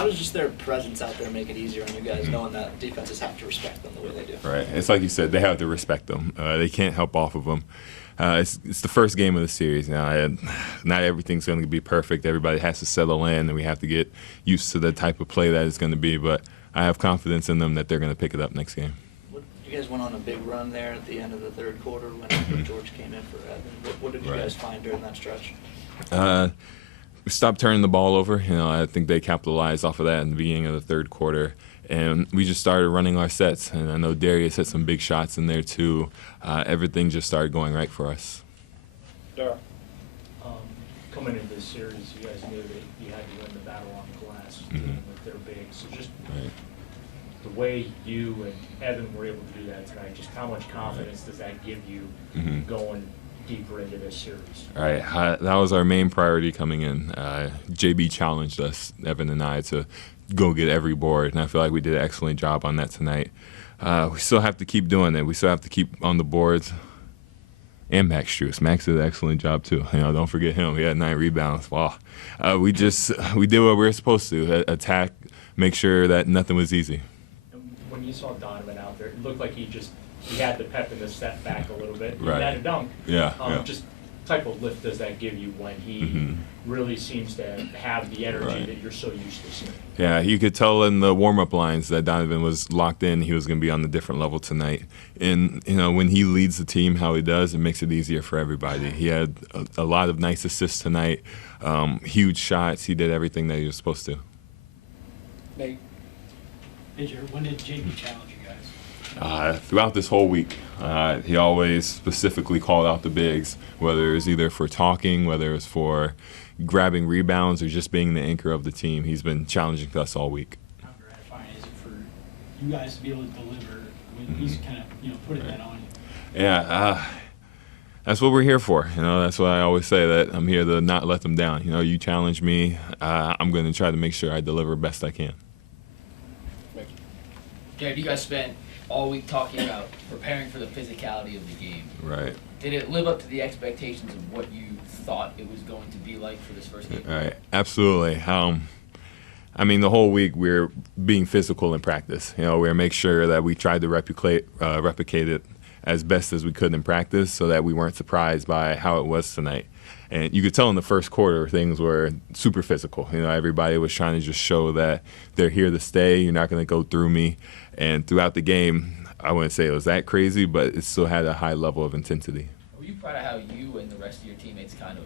how does just their presence out there make it easier on you guys, knowing that defenses have to respect them the way they do? Right. It's like you said, they have to respect them. They can't help off of them. It's the first game of the series now. Not everything's going to be perfect. Everybody has to settle in, and we have to get used to the type of play that it's going to be. But I have confidence in them that they're going to pick it up next game. You guys went on a big run there at the end of the third quarter when George came in for Evan. What did you guys find during that stretch? We stopped turning the ball over. I think they capitalized off of that in the beginning of the third quarter. And we just started running our sets. And I know Darius hit some big shots in there, too. Everything just started going right for us. Dara. Coming into this series, you guys knew that you had to win the battle on the glass with their bigs. So just the way you and Evan were able to do that tonight, just how much confidence does that give you going deeper into this series? All right, that was our main priority coming in. JB challenged us, Evan and I, to go get every board, and I feel like we did an excellent job on that tonight. We still have to keep doing it. We still have to keep on the boards. And Max Strus. Max did an excellent job, too. Don't forget him. He had 9 rebounds. Wow. We did what we were supposed to, attack, make sure that nothing was easy. When you saw Donovan out there, it looked like he had the pep in the step back a little bit. Right. He had a dunk. Yeah. Just type of lift does that give you when he really seems to have the energy that you're so used to seeing? Yeah, you could tell in the warm-up lines that Donovan was locked in. He was going to be on a different level tonight. And, when he leads the team how he does, it makes it easier for everybody. He had a lot of nice assists tonight, huge shots. He did everything that he was supposed to. Nate. When did JB challenge you guys? Throughout this whole week, he always specifically called out the bigs, whether it was either for talking, whether it was for grabbing rebounds, or just being the anchor of the team. He's been challenging us all week. How gratifying is it for you guys to be able to deliver when he's kind of putting that on you? Yeah, that's what we're here for. That's why I always say that I'm here to not let them down. You challenge me, I'm going to try to make sure I deliver best I can. Jarrett, you guys spent all week talking about preparing for the physicality of the game. Right. Did it live up to the expectations of what you thought it was going to be like for this first game? Right, absolutely. The whole week we're being physical in practice. We're make sure that we tried to replicate it as best as we could in practice, so that we weren't surprised by how it was tonight. And you could tell in the first quarter things were super physical. Everybody was trying to just show that they're here to stay. You're not going to go through me. And throughout the game, I wouldn't say it was that crazy, but it still had a high level of intensity. Were you proud of how you and the rest of your teammates kind of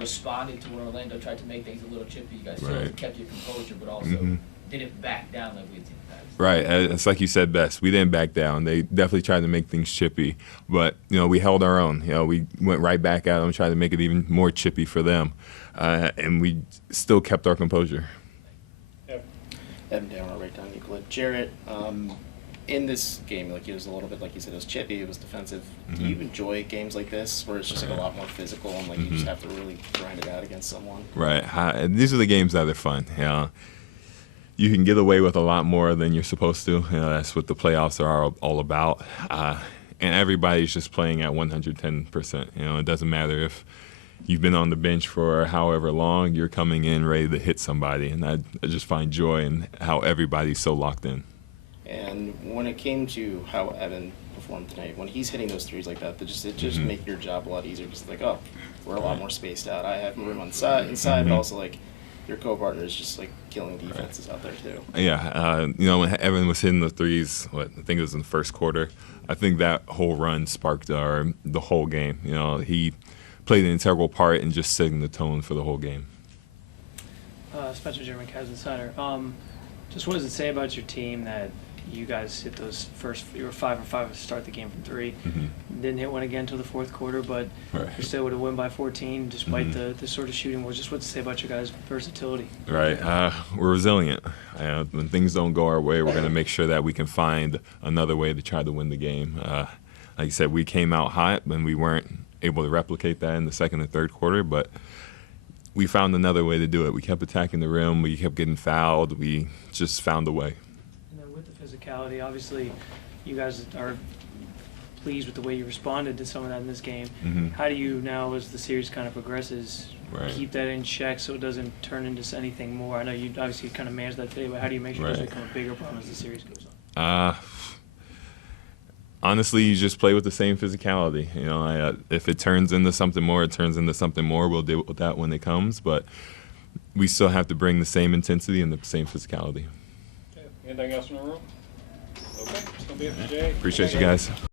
responded to when Orlando tried to make things a little chippy? You guys still kept your composure, but also didn't back down like we had seen in the past. Right. It's like you said best. We didn't back down. They definitely tried to make things chippy, but, we held our own. We went right back at them, tried to make it even more chippy for them, and we still kept our composure. Evan down right down Euclid. Jarrett, in this game, it was a little bit, like you said, it was chippy, it was defensive. Do you enjoy games like this where it's just a lot more physical and you just have to really grind it out against someone? Right. These are the games that are fun. You can get away with a lot more than you're supposed to. That's what the playoffs are all about. And everybody's just playing at 110%. It doesn't matter if you've been on the bench for however long, you're coming in ready to hit somebody. And I just find joy in how everybody's so locked in. And when it came to how Evan performed tonight, when he's hitting those threes like that, it just make your job a lot easier. Because we're a lot more spaced out. I have room on the inside, but also your co-partner is just killing defenses out there too. Yeah, when Evan was hitting the threes, I think it was in the first quarter. I think that whole run sparked the whole game. He played an integral part in just setting the tone for the whole game. Spencer German, Cavs Insider. Just what does it say about your team that you guys hit those you were 5 for 5 to start the game from 3. Didn't hit one again until the fourth quarter, but you still would have won by 14 despite the sort of shooting. Just what to say about your guys' versatility? Right. We're resilient. When things don't go our way, we're going to make sure that we can find another way to try to win the game. Like you said, we came out hot and we weren't able to replicate that in the second and third quarter, but we found another way to do it. We kept attacking the rim. We kept getting fouled. We just found a way. Physicality. Obviously, you guys are pleased with the way you responded to some of that in this game. How do you now, as the series kind of progresses, Right. keep that in check so it doesn't turn into anything more? I know you obviously kind of manage that today, but how do you make sure it doesn't Right. become a bigger problem as the series goes on? Honestly, you just play with the same physicality. You know, if it turns into something more, it turns into something more. We'll deal with that when it comes, but we still have to bring the same intensity and the same physicality. Okay. Anything else in the room? Okay, it's gonna be it for Jay. Appreciate you guys.